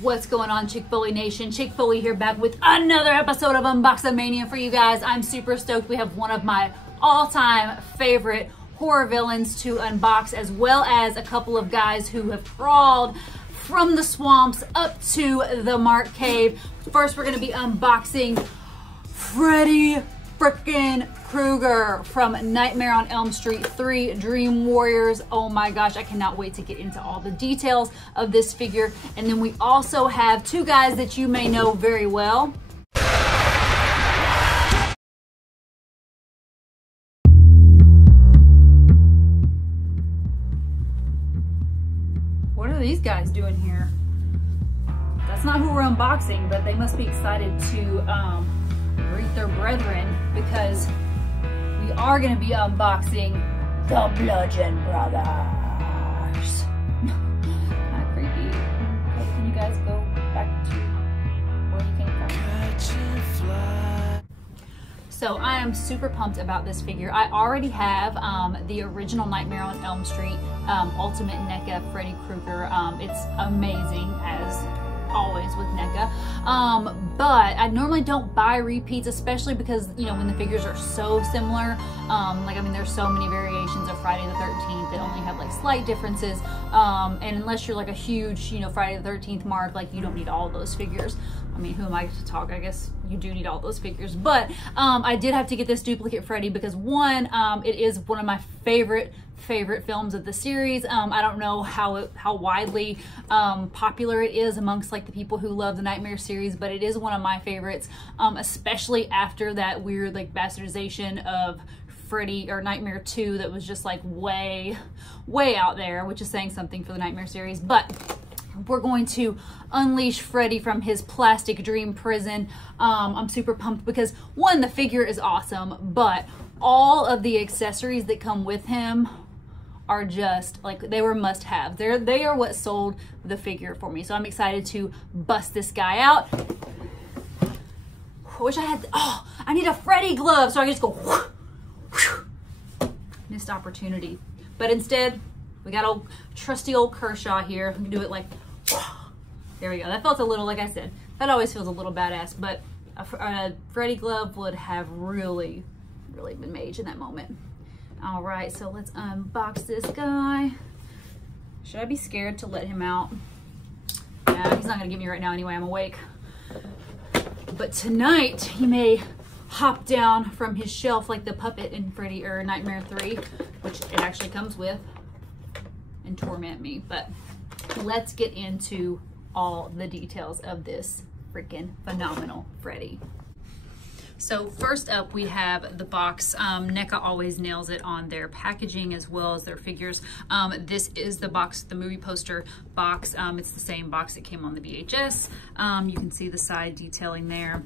What's going on, Chick Foley Nation? Chick Foley here, back with another episode of Unboxamania for you guys. I'm super stoked. We have one of my all-time favorite horror villains to unbox, as well as a couple of guys who have crawled from the swamps up to the Mark Cave. First, we're gonna be unboxing Freddy frickin' Krueger from Nightmare on Elm Street 3 Dream Warriors. Oh my gosh, I cannot wait to get into all the details of this figure. And then we also have two guys that you may know very well. What are these guys doing here? That's not who we're unboxing, but they must be excited to greet their brethren, because we are going to be unboxing the Bludgeon Brothers. Kind of creepy. Okay, can you guys go back to where you came from? So I am super pumped about this figure. I already have the original Nightmare on Elm Street Ultimate NECA Freddy Krueger. It's amazing, as always with NECA, but I normally don't buy repeats, especially because, you know, when the figures are so similar. Like, I mean, there's so many variations of Friday the 13th that only have like slight differences, and unless you're like a huge, you know, Friday the 13th mark, like, you don't need all those figures. I mean, who am I to talk? I guess you do need all those figures, but I did have to get this duplicate Freddy because, one, it is one of my favorite films of the series. I don't know how widely popular it is amongst like the people who love the Nightmare series, but it is one of my favorites, especially after that weird like bastardization of Freddy or Nightmare 2 that was just like way out there, which is saying something for the Nightmare series. But we're going to unleash Freddy from his plastic dream prison. I'm super pumped because, one, the figure is awesome, but all of the accessories that come with him are just like, they were must-have. They are what sold the figure for me. So I'm excited to bust this guy out. I wish I had, oh, I need a Freddy glove so I can just go whoosh, whoosh. Missed opportunity. But instead, we got old trusty old Kershaw here. We can do it like, there we go. That felt a little, like I said, that always feels a little badass, but a Freddy glove would have really been made in that moment. All right, so let's unbox this guy. Should I be scared to let him out? Yeah, he's not gonna get me right now anyway, I'm awake. But tonight, he may hop down from his shelf like the puppet in Freddy or Nightmare 3, which it actually comes with, and torment me. But let's get into all the details of this freaking phenomenal Freddy. So first up, we have the box. NECA always nails it on their packaging as well as their figures. This is the box, the movie poster box. It's the same box that came on the VHS. You can see the side detailing there.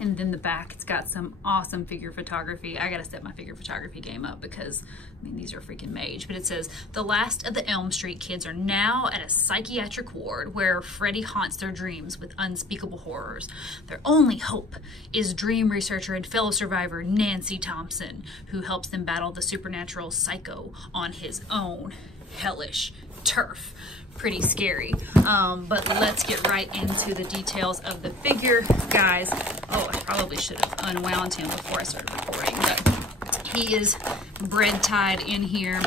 And then the back, it's got some awesome figure photography. I gotta step my figure photography game up because, I mean, these are freaking mage. But it says, the last of the Elm Street kids are now at a psychiatric ward where Freddy haunts their dreams with unspeakable horrors. Their only hope is dream researcher and fellow survivor Nancy Thompson, who helps them battle the supernatural psycho on his own hellish turf. Pretty scary, but let's get right into the details of the figure, guys. Oh, I probably should have unwound him before I started recording, but he is bread tied in here.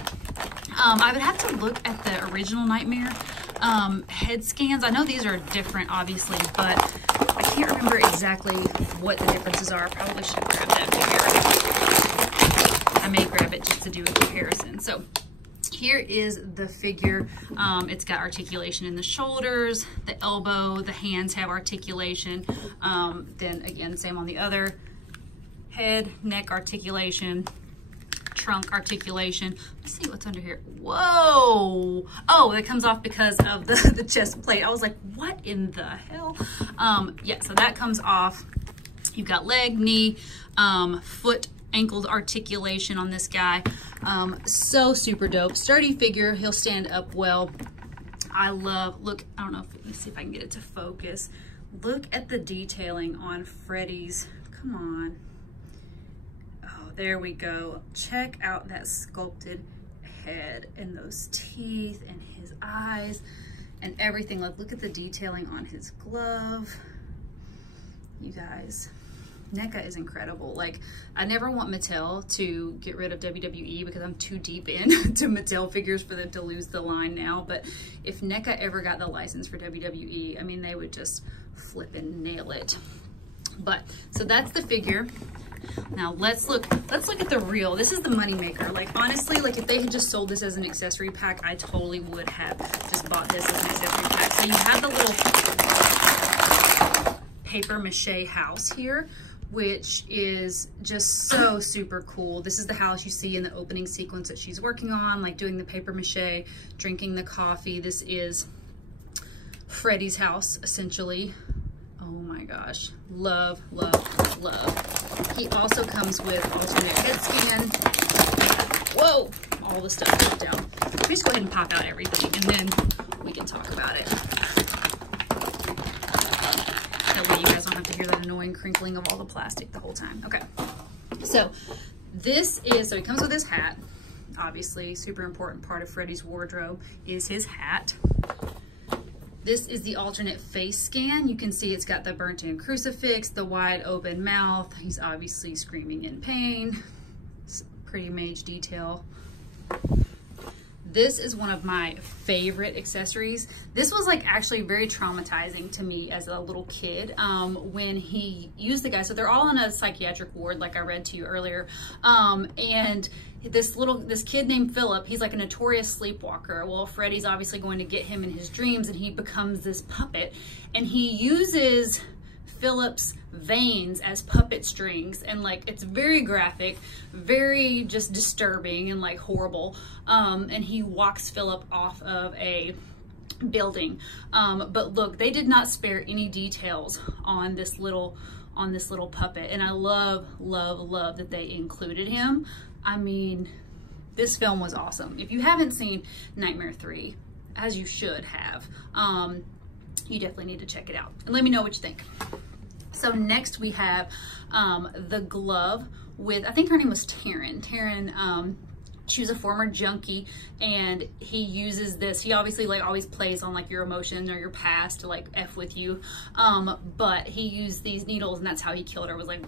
I would have to look at the original Nightmare head scans. I know these are different, obviously, but I can't remember exactly what the differences are. I probably should have grabbed that figure. I may grab it just to do a comparison. So here is the figure. It's got articulation in the shoulders, the elbow, the hands have articulation. Then again, same on the other. Head, neck articulation, trunk articulation. Let's see what's under here. Whoa! Oh, that comes off because of the chest plate. I was like, what in the hell? Yeah, so that comes off. You've got leg, knee, foot, ankle articulation on this guy. So super dope. Sturdy figure. He'll stand up well. I love, look, I don't know if, let me see if I can get it to focus. Look at the detailing on Freddy's. Come on. Oh, there we go. Check out that sculpted head and those teeth and his eyes. and everything. Like, look at the detailing on his glove. You guys, NECA is incredible. Like, I never want Mattel to get rid of WWE because I'm too deep into Mattel figures for them to lose the line now. But if NECA ever got the license for WWE, I mean, they would just flip and nail it. But so that's the figure. Now let's look at the real. This is the moneymaker. Like, honestly, like if they had just sold this as an accessory pack, I totally would have just bought this as an accessory pack. So you have the little paper mache house here, which is just so super cool. This is the house you see in the opening sequence that she's working on, like doing the paper mache, drinking the coffee. This is Freddy's house, essentially. Oh my gosh, love, love, love. He also comes with alternate head scan. Whoa, all the stuff put down. Let me just go ahead and pop out everything and then we can talk about it. That way you guys don't have to hear that annoying crinkling of all the plastic the whole time. Okay, so this is, so he comes with his hat. Obviously, super important part of Freddy's wardrobe is his hat. This is the alternate face scan. You can see it's got the burnt in crucifix, the wide open mouth. He's obviously screaming in pain. It's pretty mage detail. This is one of my favorite accessories. This was like actually very traumatizing to me as a little kid when he used the guy. So they're all in a psychiatric ward, like I read to you earlier. And this kid named Philip, he's like a notorious sleepwalker. Well, Freddy's obviously going to get him in his dreams and he becomes this puppet, and he uses Philip's veins as puppet strings, and like it's very graphic, very just disturbing and like horrible. And he walks Philip off of a building. But look, they did not spare any details on this little puppet, and I love, love, love that they included him. I mean, this film was awesome. If you haven't seen Nightmare 3, as you should have, you definitely need to check it out. And let me know what you think. So next we have the glove with, I think her name was Taryn. Taryn, she was a former junkie, and he uses this. He obviously like always plays on like your emotion or your past to like F with you. But he used these needles, and that's how he killed her, was like,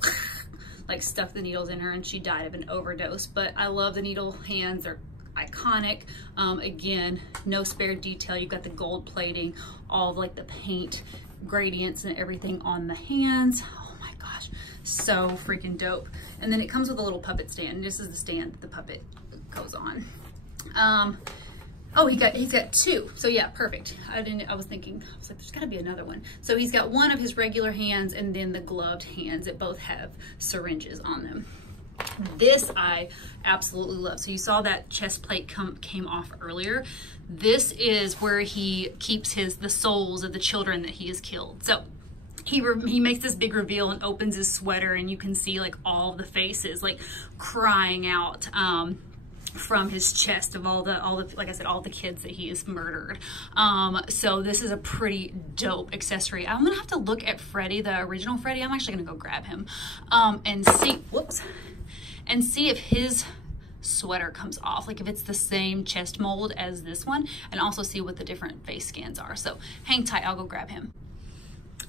like stuffed the needles in her, and she died of an overdose. But I love the needle hands. They're iconic. Again, no spare detail. You've got the gold plating, all of like the paint gradients and everything on the hands. Oh my gosh, so freaking dope. And then it comes with a little puppet stand. This is the stand that the puppet goes on. Oh, he's got two. So yeah, perfect. I was thinking, I was like, there's gotta be another one. So he's got one of his regular hands and then the gloved hands that both have syringes on them. This I absolutely love. So you saw that chest plate came off earlier. This is where he keeps the souls of the children that he has killed. So he makes this big reveal and opens his sweater, and you can see like all the faces like crying out from his chest of all the like I said, all the kids that he has murdered. So this is a pretty dope accessory. I'm gonna have to look at Freddy, the original Freddy. I'm actually gonna go grab him and see, whoops, and see if his sweater comes off, like if it's the same chest mold as this one, and also see what the different face scans are. So hang tight, I'll go grab him.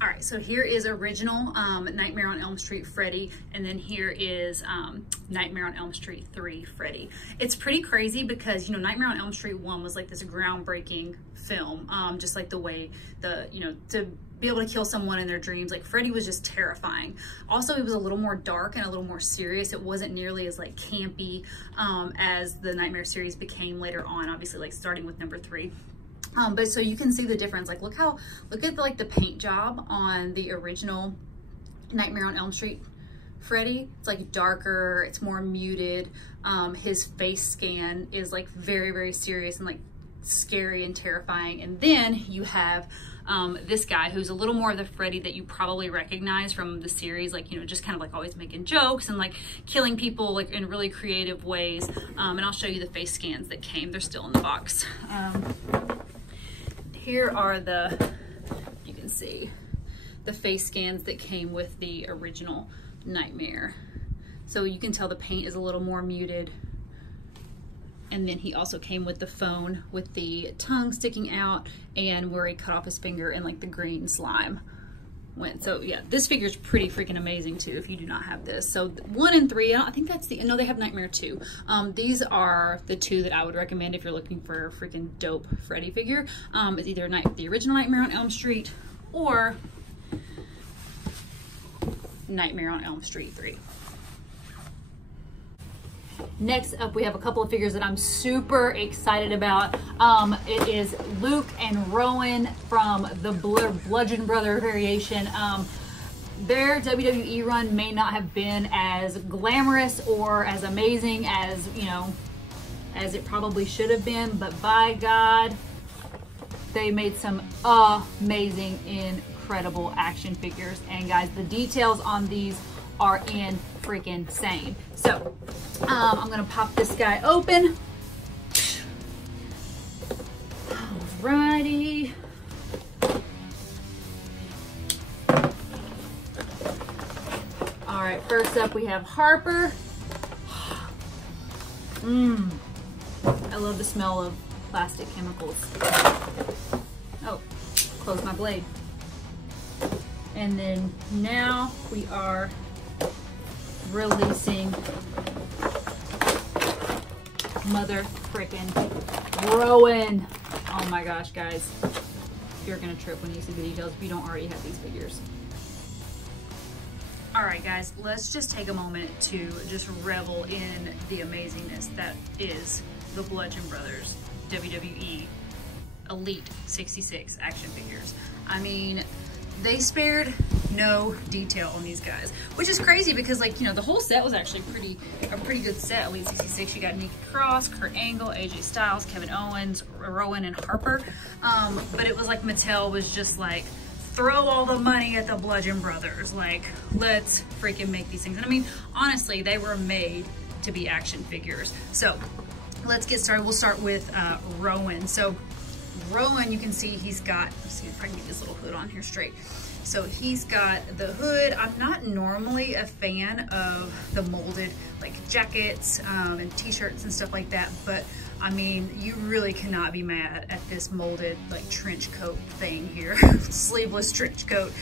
All right, so here is original Nightmare on Elm Street Freddy, and then here is Nightmare on Elm Street 3 Freddy. It's pretty crazy because, you know, Nightmare on Elm Street 1 was like this groundbreaking film, just like the way to be able to kill someone in their dreams. Like Freddy was just terrifying. Also, it was a little more dark and a little more serious. It wasn't nearly as like campy as the Nightmare series became later on, obviously like starting with number 3. But so you can see the difference. Like look at like the paint job on the original Nightmare on Elm Street Freddy. It's like darker, it's more muted. His face scan is like very, very serious and like scary and terrifying. And then you have this guy who's a little more of the Freddy that you probably recognize from the series, like, you know, just kind of like always making jokes and like killing people like in really creative ways. And I'll show you the face scans that came. They're still in the box. Here are you can see the face scans that came with the original Nightmare. So you can tell the paint is a little more muted And then he also came with the phone with the tongue sticking out and where he cut off his finger and like the green slime went. So yeah, this figure is pretty freaking amazing too if you do not have this. So 1 and 3, I think that's the, no, they have Nightmare 2. These are the 2 that I would recommend if you're looking for a freaking dope Freddy figure. It's either the original Nightmare on Elm Street or Nightmare on Elm Street 3. Next up, we have a couple of figures that I'm super excited about. It is Luke and Rowan from the Bludgeon Brothers variation. Their WWE run may not have been as glamorous or as amazing as, you know, as it probably should have been, but by God, they made some amazing, incredible action figures. And guys, the details on these are in freaking insane. So I'm gonna pop this guy open. Alrighty. All right, first up we have Harper. I love the smell of plastic chemicals. Oh, close my blade. And then now we are releasing mother frickin' Rowan. Oh my gosh, guys. You're gonna trip when you see the details if you don't already have these figures. All right, guys, let's just take a moment to just revel in the amazingness that is the Bludgeon Brothers WWE Elite 66 action figures. I mean, they spared no detail on these guys, which is crazy because, like, you know, the whole set was actually a pretty good set. Elite 66, you got Nikki Cross, Kurt Angle, AJ Styles, Kevin Owens, Rowan, and Harper. But it was like Mattel was just like, throw all the money at the Bludgeon Brothers. Like, let's freaking make these things. And I mean, honestly, they were made to be action figures. So let's get started. We'll start with Rowan. So Rowan, you can see he's got, let's see if I can get this little hood on here straight. So he's got the hood. I'm not normally a fan of the molded like jackets and t-shirts and stuff like that, but I mean, you really cannot be mad at this molded like trench coat thing here. Sleeveless trench coat.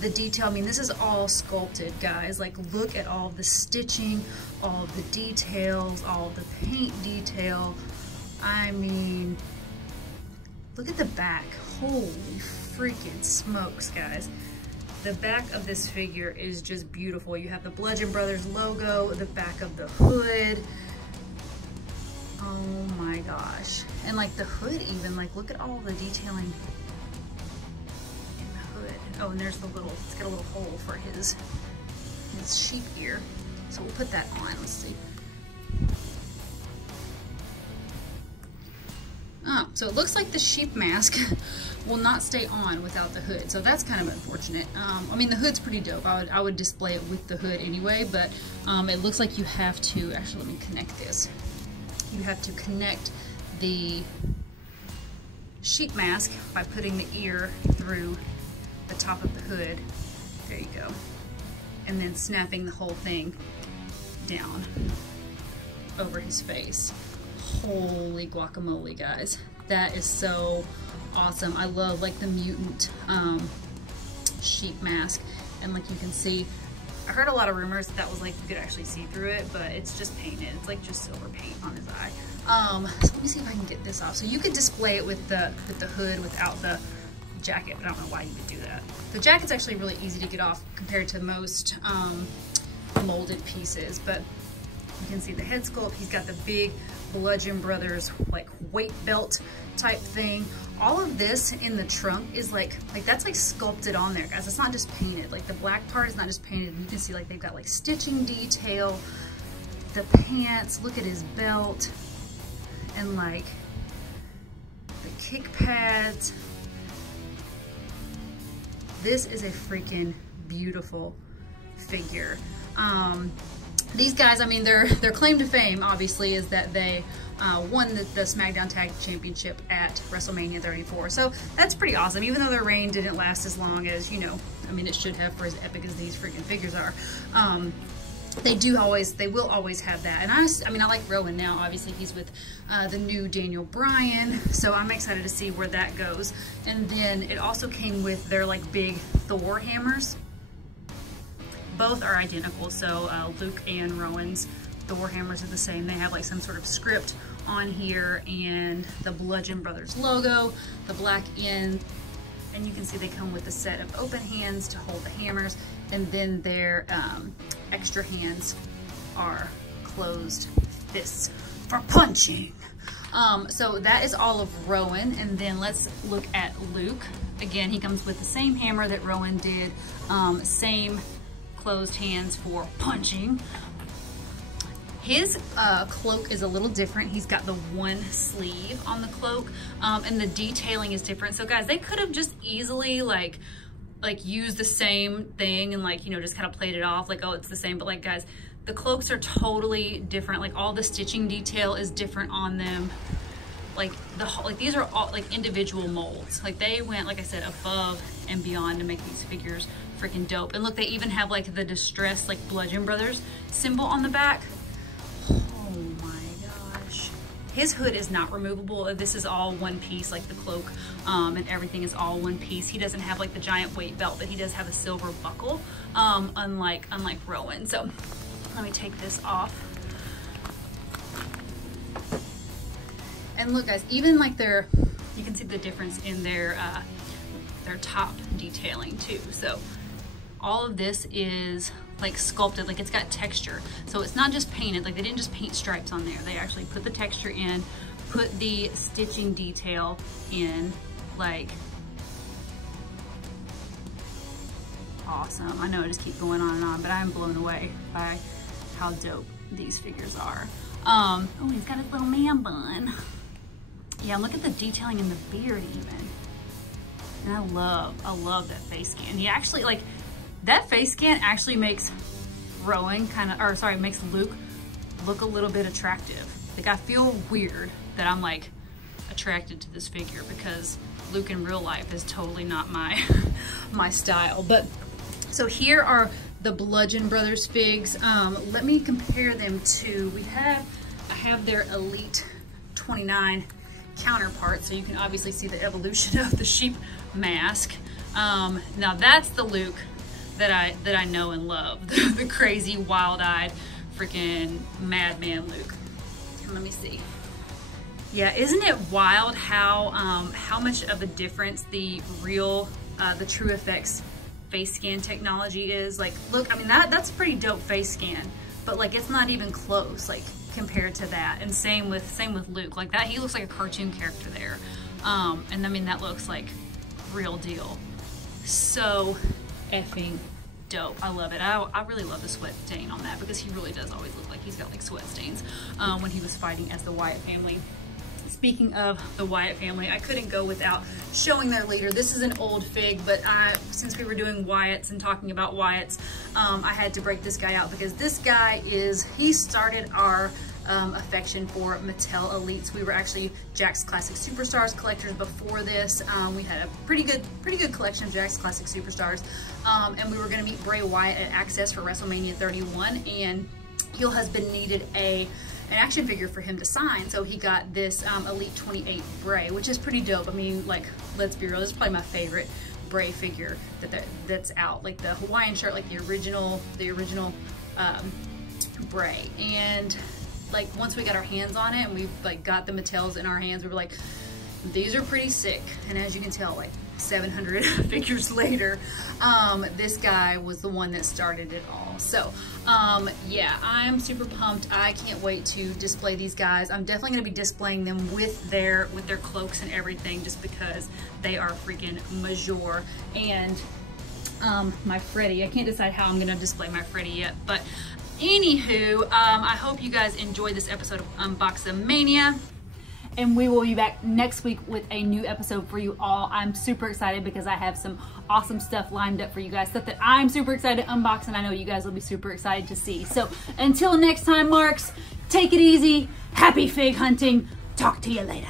The detail, I mean, this is all sculpted, guys. Like, look at all the stitching, all of the details, all of the paint detail. I mean, look at the back. Holy freaking smokes, guys. The back of this figure is just beautiful. You have the Bludgeon Brothers logo, the back of the hood. Oh my gosh. And like the hood even, like look at all the detailing in the hood. Oh, and there's the little, it's got a little hole for his sheep ear. So we'll put that on, let's see. Oh, so it looks like the sheep mask will not stay on without the hood. So that's kind of unfortunate. I mean, the hood's pretty dope. I would display it with the hood anyway, but it looks like you have to, actually let me connect this. You have to connect the sheep mask by putting the ear through the top of the hood. There you go. And then snapping the whole thing down over his face. Holy guacamole, guys. That is so awesome. I love like the mutant sheep mask. And like you can see, I heard a lot of rumors that was like you could actually see through it, but it's just painted. It's like just silver paint on his eye. So let me see if I can get this off. So you could display it with the hood without the jacket, but I don't know why you would do that. The jacket's actually really easy to get off compared to most molded pieces, but you can see the head sculpt. He's got the big Bludgeon Brothers like weight belt type thing. All of this in the trunk is like that's like sculpted on there, guys. It's not just painted. Like the black part is not just painted. You can see like they've got like stitching detail. The pants, look at his belt, and like the kick pads. This is a freaking beautiful figure. These guys, I mean, their claim to fame, obviously, is that they won the SmackDown Tag Championship at WrestleMania 34. So that's pretty awesome, even though their reign didn't last as long as, you know, I mean, it should have for as epic as these freaking figures are. they will always have that. And I mean, I like Rowan now. Obviously, he's with the new Daniel Bryan, so I'm excited to see where that goes. And then it also came with their like big Thor hammers. Both are identical, so Luke and Rowan's Thor hammers are the same. They have like some sort of script on here and the Bludgeon Brothers logo, the black end, and you can see they come with a set of open hands to hold the hammers, and then their extra hands are closed fists for punching. So that is all of Rowan, and then let's look at Luke. Again, he comes with the same hammer that Rowan did, same closed hands for punching. His cloak is a little different. He's got the one sleeve on the cloak, and the detailing is different. So guys, they could have just easily like used the same thing and like, you know, just kind of played it off like, oh, it's the same. But like, guys, the cloaks are totally different. Like all the stitching detail is different on them. Like these are all like individual molds. Like they went, like I said, above and beyond to make these figures freaking dope. And look, they even have like the distressed like Bludgeon Brothers symbol on the back. Oh my gosh. His hood is not removable. This is all one piece, like the cloak and everything is all one piece. He doesn't have like the giant weight belt, but he does have a silver buckle, unlike Rowan. So let me take this off. And look guys, even like you can see the difference in their top detailing too. So all of this is like sculpted, like it's got texture. So it's not just painted, like they didn't just paint stripes on there. They actually put the texture in, put the stitching detail in, like awesome. I know I just keep going on and on, but I'm blown away by how dope these figures are. Oh, he's got his little man bun. Yeah, look at the detailing in the beard even. And I love that face scan. He actually, like, that face scan actually makes Rowan makes Luke look a little bit attractive. Like I feel weird that I'm like attracted to this figure because Luke in real life is totally not my my style. But so here are the Bludgeon Brothers figs. Let me compare them to, I have their Elite 29 counterpart, so you can obviously see the evolution of the sheep mask. Now that's the Luke that I know and love, the crazy, wild-eyed, freaking madman Luke. And let me see. Yeah, isn't it wild how much of a difference the True Effects face scan technology is? Like, look, I mean that's a pretty dope face scan, but like it's not even close, like compared to that. And same with Luke, like that, he looks like a cartoon character there. And I mean that looks like real deal. So effing dope. I love it. I really love the sweat stain on that because he really does always look like he's got like sweat stains when he was fighting as the Wyatt family. Speaking of the Wyatt family, I couldn't go without showing their leader. This is an old fig, but since we were doing Wyatts and talking about Wyatts, I had to break this guy out because this guy he started our affection for Mattel Elites. We were actually Jack's Classic Superstars collectors before this. We had a pretty good collection of Jack's Classic Superstars, and we were going to meet Bray Wyatt at Access for WrestleMania 31, and Heel Husband needed an action figure for him to sign, so he got this Elite 28 Bray, which is pretty dope. I mean, like, let's be real, this is probably my favorite Bray figure that's out. Like the Hawaiian shirt, like the original Bray. And like once we got our hands on it and we like got the Mattels in our hands, we were like, these are pretty sick. And as you can tell, like 700 figures later, this guy was the one that started it all. So yeah, I'm super pumped. I can't wait to display these guys. I'm definitely going to be displaying them with their cloaks and everything, just because they are freaking major. And my Freddy, I can't decide how I'm going to display my Freddy yet, but anywho, I hope you guys enjoyed this episode of Unboxamania. And we will be back next week with a new episode for you all. I'm super excited because I have some awesome stuff lined up for you guys. Stuff that I'm super excited to unbox, and I know you guys will be super excited to see. So until next time, Marks, take it easy. Happy fig hunting. Talk to you later.